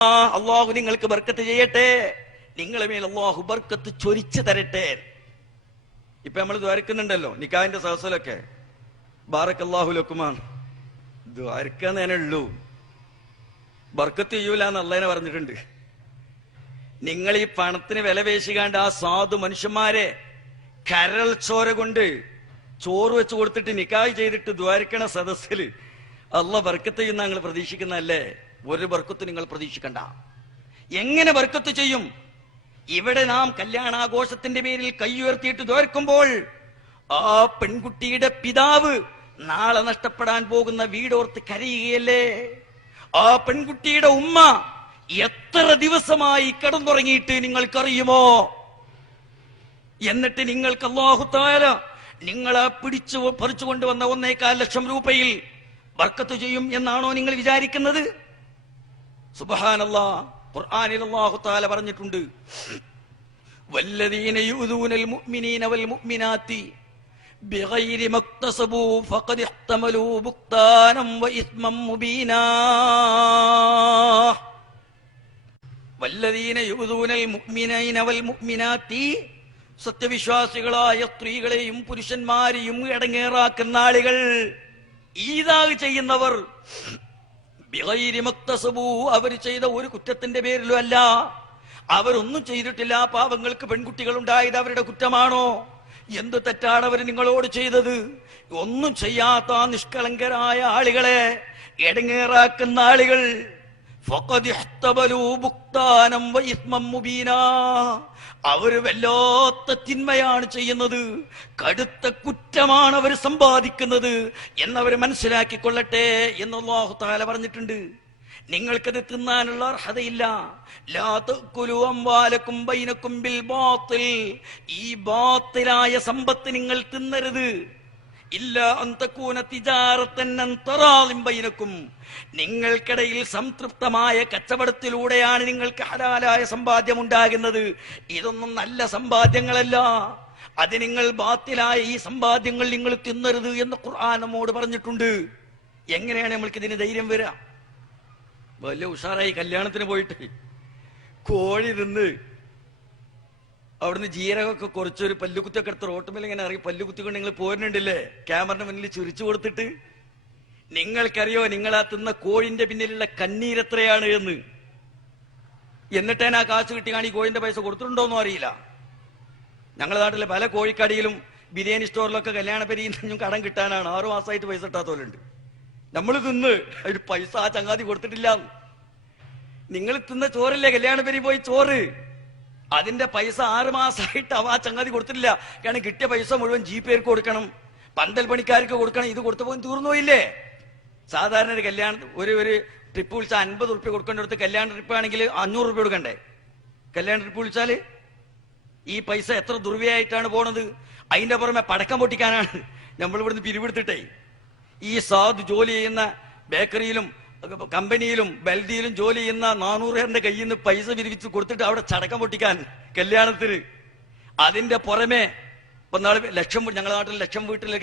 അള്ളാഹു നിങ്ങൾക്ക് ബർക്കത്ത് ചെയ്യട്ടെ, നിങ്ങളെ മേൽ അള്ളാഹു ബർക്കത്ത് ചൊരിച്ചു തരട്ടെ. ഇപ്പൊ നമ്മൾ ദ്വാരക്കുന്നുണ്ടല്ലോ നിക്കാഹിന്റെ സഹസലൊക്കെ, ബാറക്കല്ലാഹു ലക്കുമാണ് ദ്വാരക്കാന്നേ ഉള്ളൂ, ബർക്കത്ത് ചെയ്യൂല എന്ന് അള്ളാഹനെ പറഞ്ഞിട്ടുണ്ട്. നിങ്ങൾ ഈ പണത്തിന് വില പേശിക്കാണ്ട് ആ സാധു മനുഷ്യന്മാരെ കരൾ ചോര കൊണ്ട് ചോറ് വെച്ച് കൊടുത്തിട്ട് നിക്കാഹ് ചെയ്തിട്ട് ദ്വാരക്കണ സദസ്സില് അള്ളാഹ് ബർക്കത്ത് ചെയ്യുന്ന നിങ്ങൾ പ്രതീക്ഷിക്കുന്നതല്ലേ? ഒരു ബർക്കത്ത് നിങ്ങൾ പ്രതീക്ഷിക്കണ്ട. എങ്ങനെ ബർക്കത്ത് ചെയ്യും? ഇവിടെ നാം കല്യാണാഘോഷത്തിന്റെ പേരിൽ കൈയുയർത്തിയിട്ട് ദ്വാരക്കുമ്പോൾ ആ പെൺകുട്ടിയുടെ പിതാവ് നാളെ നഷ്ടപ്പെടാൻ പോകുന്ന വീടോർത്ത് കരയുകയല്ലേ? ആ പെൺകുട്ടിയുടെ ഉമ്മ എത്ര ദിവസമായി കിടന്നുറങ്ങിയിട്ട് നിങ്ങൾക്കറിയുമോ? എന്നിട്ട് നിങ്ങൾക്ക് അല്ലാഹു തആല നിങ്ങളെ പിടിച്ചു പറിച്ചു കൊണ്ടുവന്ന 1.25 ലക്ഷം രൂപയിൽ ബർക്കത്ത് ചെയ്യും എന്നാണോ നിങ്ങൾ വിചാരിക്കുന്നത്? സുബ്ഹാനല്ലാഹ്, ഖുർആനിൽ അല്ലാഹു തആല പറഞ്ഞിട്ടുണ്ട്, വല്ലദീന യുദൂനൽ മുഅ്മിനീന വൽ മുഅ്മിനാത്തി ബിഗൈരി മക്തസബൂ ഫഖദ് ഇഹ്തമലൂ ബുക്താനം വഇസ്മം മുബീനാ. വല്ലദീന യുദൂനൽ മുഅ്മിനീന വൽ മുഅ്മിനാത്തി, സത്യവിശ്വാസികളായ സ്ത്രീകളെയും പുരുഷന്മാരെയും ഇടങ്ങേറാക്കുന്ന ആളുകൾ, ഈദാഹ് ചെയ്യുന്നവർ, ബിഗൈരി മക്തസബൂ, അവർ ചെയ്ത ഒരു കുറ്റത്തിന്റെ പേരിലും അല്ല, അവരൊന്നും ചെയ്തിട്ടില്ല. പാവങ്ങൾക്ക് പെൺകുട്ടികൾ ഉണ്ടായത് അവരുടെ കുറ്റമാണോ? എന്ത് തെറ്റാണ് അവർ നിങ്ങളോട് ചെയ്തത്? ഒന്നും ചെയ്യാത്ത നിഷ്കളങ്കരായ ആളുകളെ ഇടങ്ങേറാക്കുന്ന ആളുകൾ, ഫഖദ് ഇഹ്തബലൂ ബുക്താനം വഇസ്മം മുബീനാ, അവര് വല്ലാത്ത തിന്മയാണ് ചെയ്യുന്നത്, കടുത്ത കുറ്റമാണ് അവർ സമ്പാദിക്കുന്നത് എന്നവർ മനസ്സിലാക്കിക്കൊള്ളട്ടെ എന്ന് അല്ലാഹു തആല പറഞ്ഞിട്ടുണ്ട്. നിങ്ങൾക്കത് തിന്നാനുള്ള അർഹതയില്ല. ലാ തഅകുലു അംവാലകും ബൈനകും ബിൽ ബാത്തിൽ, ഈ ബാത്തിലായ സമ്പത്ത് നിങ്ങൾ തിന്നരുത്. ഇല്ല അൻ തകൂന തിജാറതൻ അൻ തറാളിം ബൈനകും, നിങ്ങൾക്കിടയിൽ സംതൃപ്തമായ കച്ചവടത്തിലൂടെയാണ് നിങ്ങൾക്ക് ഹലാലായ സമ്പാദ്യം ഉണ്ടാകുന്നത്. ഇതൊന്നും നല്ല സമ്പാദ്യങ്ങളല്ല. അത് നിങ്ങൾ ബാത്തിലായ ഈ സമ്പാദ്യങ്ങൾ നിങ്ങൾ തിന്നരുത് എന്ന് ഖുർആൻ നമ്മോട് പറഞ്ഞിട്ടുണ്ട്. എങ്ങനെയാണ് നമ്മൾക്ക് ഇതിന് ധൈര്യം വരിക? വലിയ ഉഷാറായി കല്യാണത്തിന് പോയിട്ട് കോഴി തിന്ന് അവിടുന്ന് ജീരകമൊക്കെ കുറച്ചൊരു പല്ലുകുത്തിയൊക്കെ എടുത്ത് റോട്ടുമേൽ ഇങ്ങനെ ഇറങ്ങി പല്ലുകുത്തിക്കൊണ്ട് നിങ്ങൾ പോരുന്നുണ്ടല്ലേ, ക്യാമറയുടെ മുന്നിൽ ചുരിച്ചു കൊടുത്തിട്ട്. നിങ്ങൾക്കറിയോ നിങ്ങളാ തിന്ന കോഴിന്റെ പിന്നിലുള്ള കണ്ണീരെത്രയാണ് എന്ന്? എന്നിട്ടേ ആ കാശ് കിട്ടിയാണ് ഈ കോഴിന്റെ പൈസ കൊടുത്തിട്ടുണ്ടോന്നും അറിയില്ല. ഞങ്ങളുടെ നാട്ടിലെ പല കോഴിക്കടിയിലും ബിരിയാണി സ്റ്റോറിലൊക്കെ കല്യാണ പരിയും കടം കിട്ടാനാണ് 6 മാസമായിട്ട് പൈസ ഇട്ടാത്തോലുണ്ട്. നമ്മൾ തിന്ന് ഒരു പൈസ ആ ചങ്ങാതി കൊടുത്തിട്ടില്ല. നിങ്ങൾ തിന്ന ചോറില്ലേ കല്യാണ പരി പോയി ചോറ്, അതിന്റെ പൈസ 6 മാസമായിട്ട് ആ ചങ്ങാതി കൊടുത്തിട്ടില്ല. കാരണം കിട്ടിയ പൈസ മുഴുവൻ ജീപ്പേർക്ക് കൊടുക്കണം, പന്തൽ പണിക്കാർക്ക് കൊടുക്കണം. ഇത് കൊടുത്ത പോയി തീർന്നു പോയില്ലേ? സാധാരണ ഒരു കല്യാണം ഒരു ട്രിപ്പ് വിളിച്ചാൽ 50 റുപ്യ കൊടുക്കേണ്ടടുത്ത് കല്യാണ ട്രിപ്പ് ആണെങ്കിൽ 500 റുപ്യ കൊടുക്കണ്ടേ? കല്യാണ ട്രിപ്പ് വിളിച്ചാല് ഈ പൈസ എത്ര ദുർവ്യയായിട്ടാണ് പോണത്. അതിന്റെ പുറമെ പടക്കം പൊട്ടിക്കാനാണ് നമ്മൾ ഇവിടുന്ന് പിരിവെടുത്തിട്ടേ. ഈ സാധു ജോലി ചെയ്യുന്ന ബേക്കറിയിലും കമ്പനിയിലും ബൽദിയിലും ജോലി ചെയ്യുന്ന 400 കയ്യിൽ നിന്ന് പൈസ പിരിവിച്ച് കൊടുത്തിട്ട് അവിടെ ചടക്കം പൊട്ടിക്കാൻ കല്യാണത്തിന്. അതിന്റെ പുറമെ ഇപ്പൊ നാളെ ഞങ്ങളുടെ നാട്ടിൽ 1,00,000 വീട്ടിൽ